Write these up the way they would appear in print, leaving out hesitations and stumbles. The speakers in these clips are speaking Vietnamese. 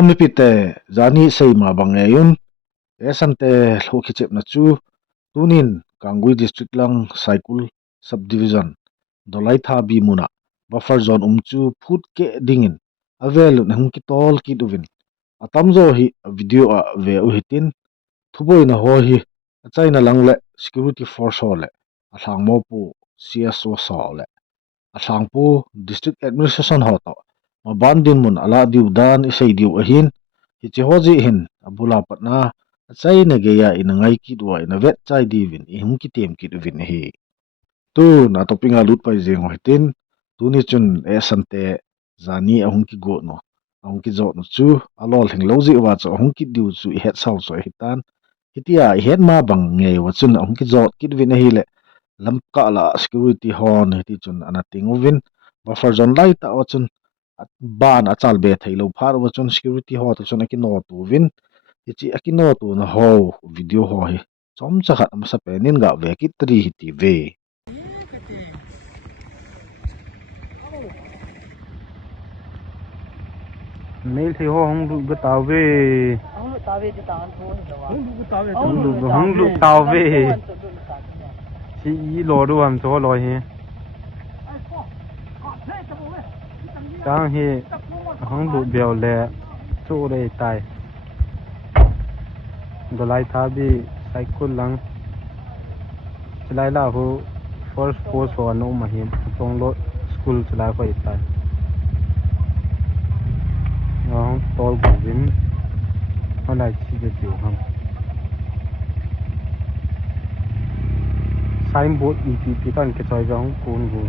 Namipite zani sei ma bangayun esante loki chep na chu tunin Kangui district lang SAIKUL subdivision dolai tha bi muna buffer zone chu phut ke dingin avel nang ki tol ki duvin atamzo hi video a ve u hitin thuboi na ho hi achaina langle security force hole athang mo pu CSO sole athang pu district administration ho to ma bandin mun ala diu dan isei diu ahin hi che hoji hin abula patna achaina ge ya inangai ki duwa ina vet chai divin i hum ki tem ki duvin hi tu na topinga lut pai jeng hoitin tu ni chun esante zani ahung ki go no ahung ki zo no chu alol heng loji wa cho ahung ki diu chu het sau so hitan hitia het ma bang nge wa chun ahung ki zo ki duvin hi le lamka la security hon heti chun anating ovin buffer zone lai ta wa chun ban achal be thailo phar wa chun security ho to chun akino tu win hichi akino tu na ho video ho hi chom chakhat amsa penin ga ve ki tri hi ti ve mail thì ho hong lu ga taw ve thì tao ăn thôi rồi hong lu taw ve chi yi lo do am cho lo hi tang hi hong lu beo le chu le tai dolai tha bi SAIKUL lang chlai la ho first post ho no ma hi tong lo school chlai ko tai nó tôi cũng đến nó lại chỉ được tiểu không signboard EPP toàn cái trò giống côn gù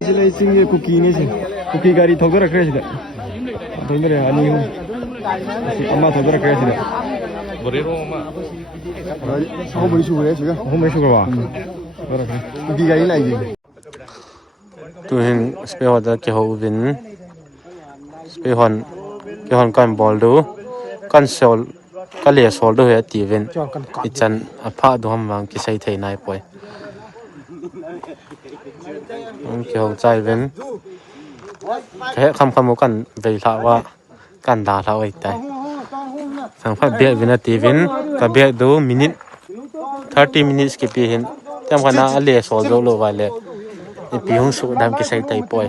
cái này chính cookie này chứ cookie gari thâu ra cái gì đấy thâu ra anh yêu amma thâu ra cái gì đấy bữa đó mà không mấy số đấy chứ không mấy số cả cookie gari này gì tu hin spe hoda ke ho win spe hon kan bol do kan sol ka le sol do he ti win ichan apha do ham wang ki sai thei nai poi ke ho chai win ke kham kan vei la wa kan da la oi tai sang pha be win a ti win ka be do minute 30 minutes ke pi hin tam khana ale sol do lo wa le pi hong su dam ki sai tai poi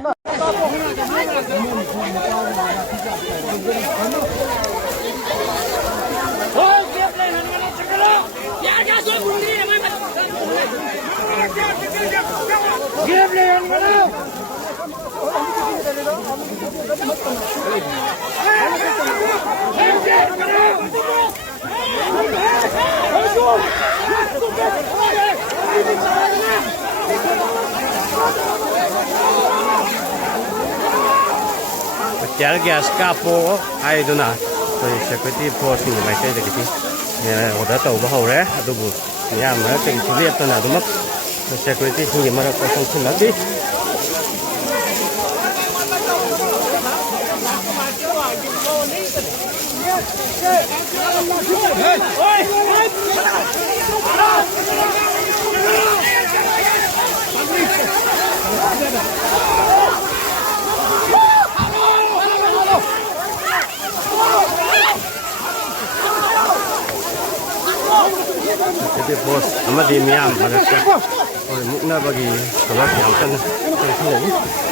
Tiar gas capo ai do na to security force ni mai sai de ki ne oda to ba ho re adu bu ya ma te ki le to na do ma security ni ma ra ko so na di Jadi bos, ama di miam, mana sih? Oh, mukna bagi kalau yang kan lagi.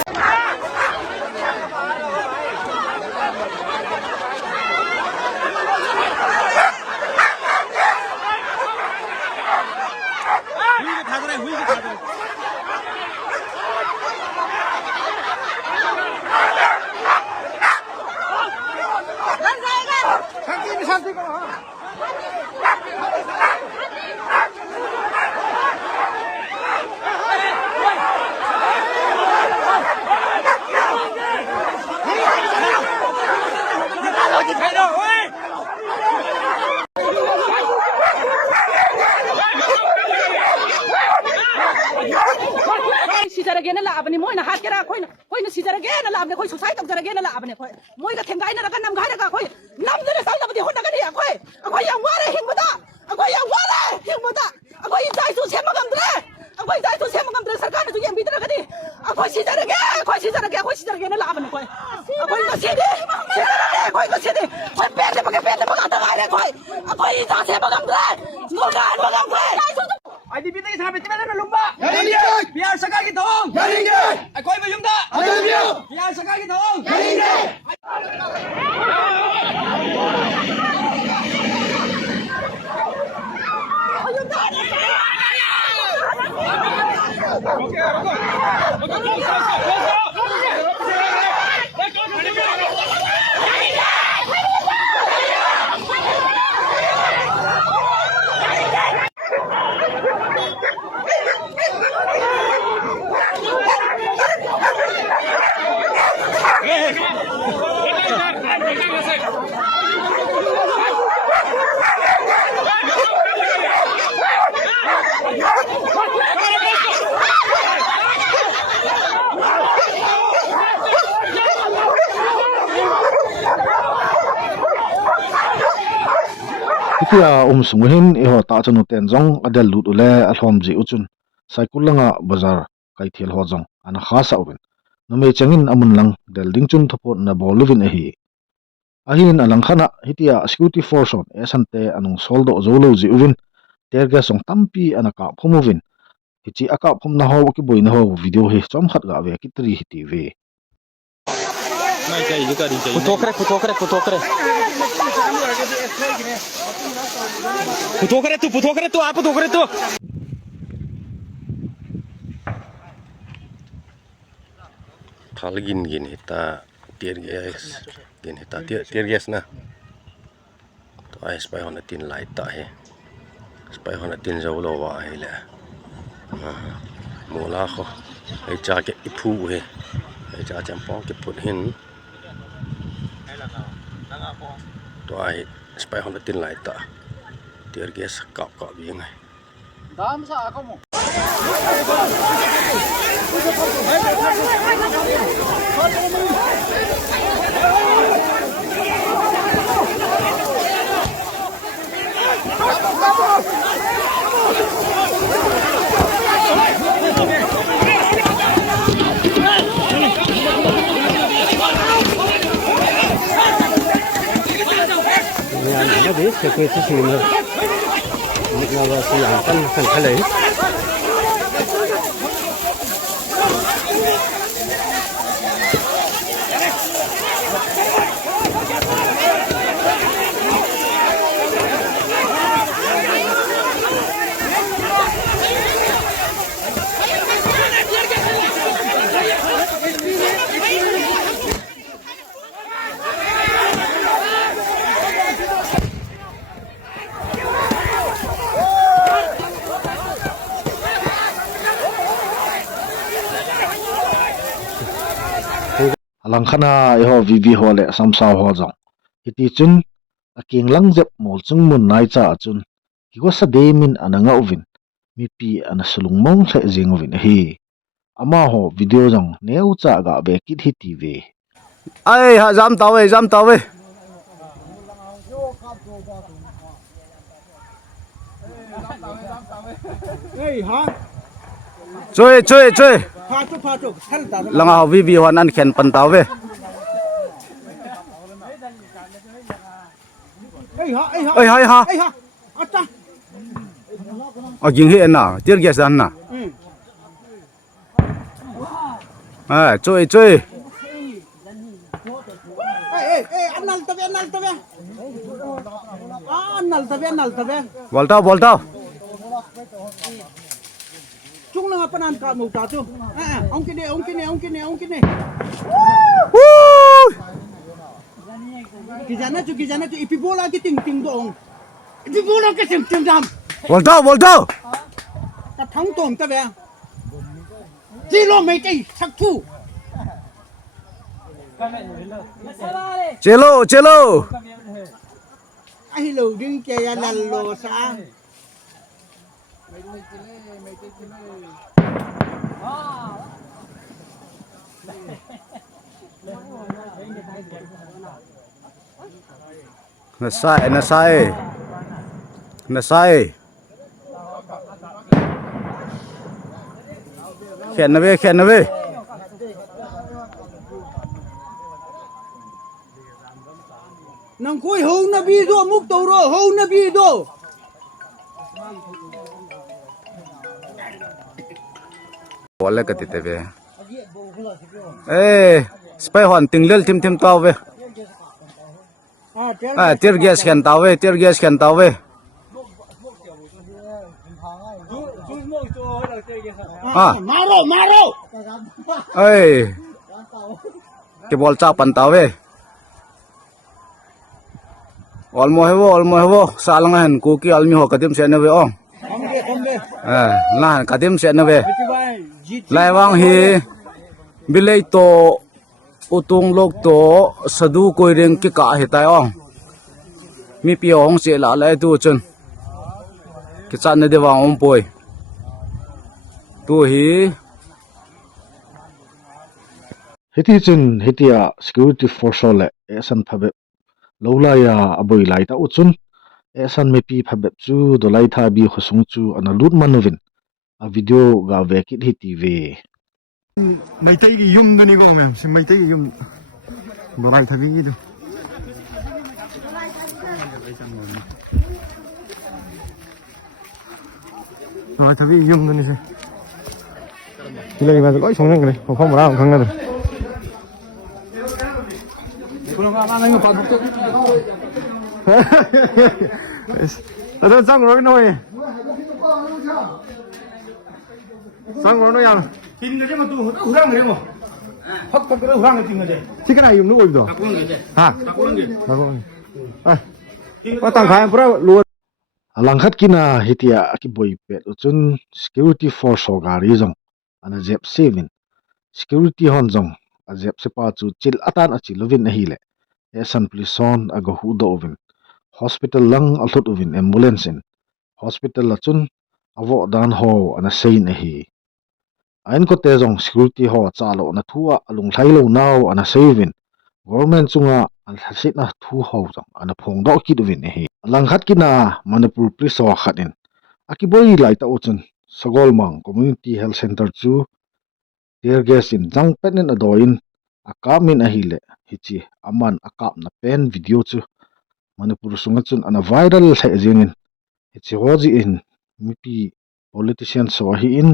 सिजरगे ना लाबने मोय ना हाथ केरा कोई ना सिजरगे ना लाबने कोई सुसाइड तक जरगे ना लाबने कोई मोय का थेंगाई ना रका नम घारे का कोई नम दे साल तब हो नगनी कोई या वारे हिंगबदा कोई या वारे हिंगबदा कोई जाय सु सेम गम दरे कोई जाय सु सेम गम दरे सरकार ने जो ये भीतर कदी khôi xí ra được ghê, khôi xí ra được ghê nó làm mình khôi nó xí đi, khôi nó xí đi, khôi bẹt đi bằng ăn ai đấy khôi ra xe bằng ăn đấy, ngồi gan bằng ăn đấy. Ai đi biết cái sao biết nó lùng ba, biar sekali kita ong, khôi vào chúng ta, biar sekali kita ong. Kia sunghin iho ta chanu ten jong adel lut ule alhom ji uchun saikul langa bazar kai thil ho jong ana khasa uben nome changin amun lang del ding chun thopot na boluvin hi ahin alang khana hitia security force on esante anung soldo zolo ji uvin terga song tampi anaka phomovin hichi aka phom na ho ki boina ho video hi chom khat ga ve ki tri hi tv Putokre. Putokre tu, apa putokre tu? Thal gin hita tear gas na to ai spy hona tin light ta he spy hona tin zo lo wa he le mola kho ai cha ke iphu he ai cha champong ke put hin to ai spy hona tin light ta tear gas ka bi ngai nó biết cái gì nữa mình nào sử dụng thành cái lấy alang khana iho vivi hole samsa ho jong hiti chun aking lang jep mol chung mun nai cha chun kigo sa demin ananga uvin mi pi anasulung mong thle jing uvin hi ama ho video jong neu cha ga be kit hi tv ai ha jam tao we chơi lăng hào vi hoàn ăn khen pan tao về ơi ha ở giếng hiện nào tiếc ghét ăn nào à chơi Voltao Chung lang apa nan ka mo ta tu. Ong kini. Kijana tu ipibola ki ting dong. Ipibola ki ting dam. Voltao Ka thong tom ta ve. Ji lo mai kai sak thu. chelo Ai lo ding ke ya lal lo sa. nó sai khen nó về nang khoi ho na bi do muk to ro ho na bi do Wala ka tite be. Spy hon tinglel tim tao ve. Tear gas kan tao ve, tear gas kan tao ve. maro Cái bol cha pan tao ve. Olmo hevo, salangan kuki almi ho kadim se na ve ong. Lah kadim se na ve. Lai wang hi bilay to utung lok to sadu koi reng ki ka hi tai ong. Mi pi ong se la lai tu chun. Ki chan na de wang om poi. Tu hi heti chen hetia security force le esan phabe lola ya aboi lai ta uchun esan mepi phabe chu dolai tha bi khosung chu ana lut manovin a video ga vekit hi tv mấy tay cái yum đó này cô em xem mấy tay cái yum đồ này thay vì gì đâu rồi thay vì yum đó này xem cái này mà lỗi xong rồi này không có ra không ra rồi Tôi xong rồi nồi xong rồi nồi à tin cái mà tu hurang cái mà hot cái hurang cái tin cái chứ cái này dùng nước ôi rồi hả có tăng khai pura luôn alangkhat kina hetia ki boi pet uchun security force gari jong ana jep sevin security hon jong a jep sepa chu chil atan a chilovin a hile esan polison aga hu do ovin hospital lang althot ovin ambulance in hospital la chun avo dan ho ana sein a hi ain ko te jong security ho chalo na thua alung thailo naw ana sevin government chunga al hasit na thu ho jong ana phong do ki dovin a hi langkhat kina manipur police wa khatin akiboi lai ta uchun sagolmang community health center chu tear gas in jang penin adoin akamin a hile hichi aman akap na pen video chu manipur sunga chun ana viral thai jingin hichi hoji in mipi politician so hi in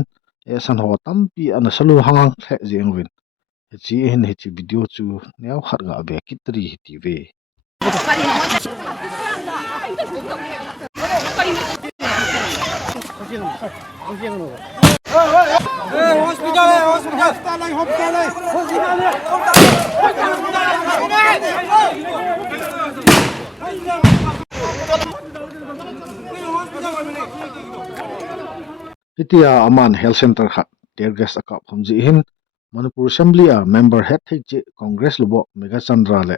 esan ho tampi ana salu hangang thai jingwin hichi in hichi video chu neu khat ga be kitri hi tv Hitia aman health center khat tear gas akap khomji hin manipur assembly a member head theichi congress lubo mega chandra le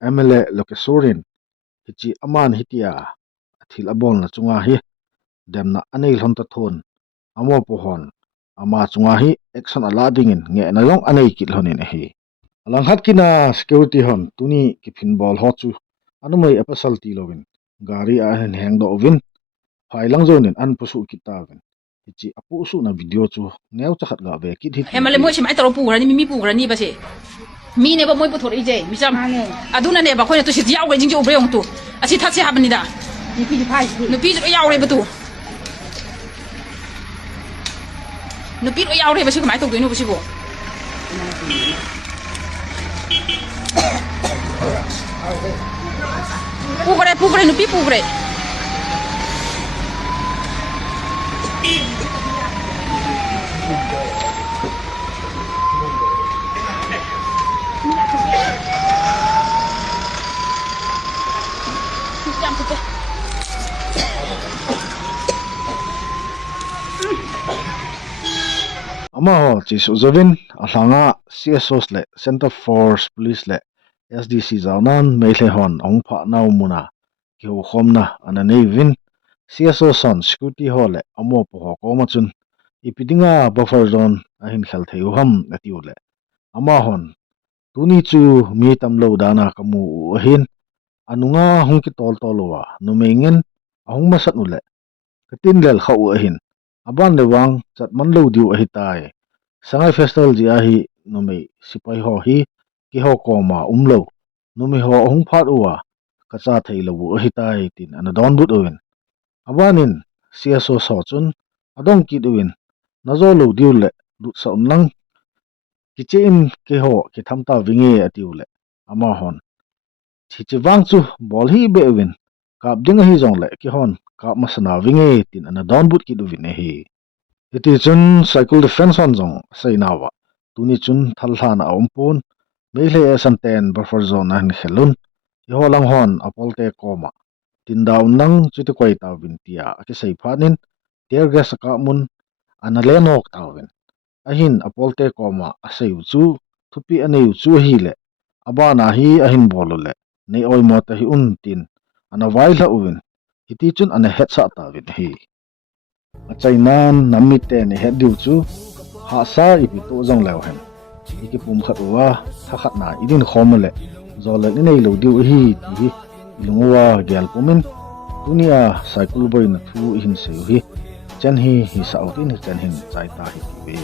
mla lokesorin hichi aman hitia athil abol na chunga hi demna anei hlonta thon amo pohon ama chunga hi action ala dingin nge na long anei kil honin hi alanghat kina security hon tuni ki phinbol ho chu anumai apasal ti lovin gari a hen heng do ovin phailang zonin an pusu kitawin hichi apu su na video chu neu chakhat ga ve kit hit hemale moi simai toro pura ni mi pura ni ba se mi ne ba moi pu thori je mi cham aduna ne ba khoi to si yaw ge jing jo breyong tu asi that se habni da ni pi phai no pi jo yaw re ba tu no pi ro yaw re ba si ko mai to ge no ba si bo pugre no pi pugre ama ho chi su zovin ahlanga CSOs le Center Force Police le SDC zawnan meile hon ong pha naw muna ki ho khomna ana nei vin CSO son security hole amo po ho ko machun ipidinga buffer zone ahin khel theu ham atiu le ama hon tuni chu mi tamlo dana kamu hin anunga hungki tol tolwa numengen ahung masat nule katin lel khaw ahin aban lewang chat man lo diu ahi tai sangai festival ji ahi numei sipai ho hi ki ho ko ma umlo numi ho hung phat uwa kacha thei lo bu hi tai tin ana don but owen awanin CSO so chun adong ki duin nazo lo diu le du saum lang kichen ke ho ki thamta winge atiu le ama hon chi chi wang chu bol hi be win kap ding hi jong le ki hon kap masana winge tin ana don but ki du win hi iti chun cycle defense on jong sei nawa tuni chun thal hlan a ompon meile esan ten buffer zone an khelun i holang hon apolte koma tin daun nang chuti koi ta win tia ki sei phanin tear gas ka mun anale nok tawin ahin apolte koma aseu chu thupi aneu chu hi le abana hi ahin bolule nei oi mo ta hi un tin ana vai la uwin hiti chun ana het sa ta win hi achainan nammi te ni het diu chu ha sa ipi to jong law hen iki pum khat wa tha khat na idin khomle zole ni nei lo diu hi ti hi lungwa gyal pumin tunia cycle boy na thu hin se hi chen hi sa outin chen hin chai ta hi ve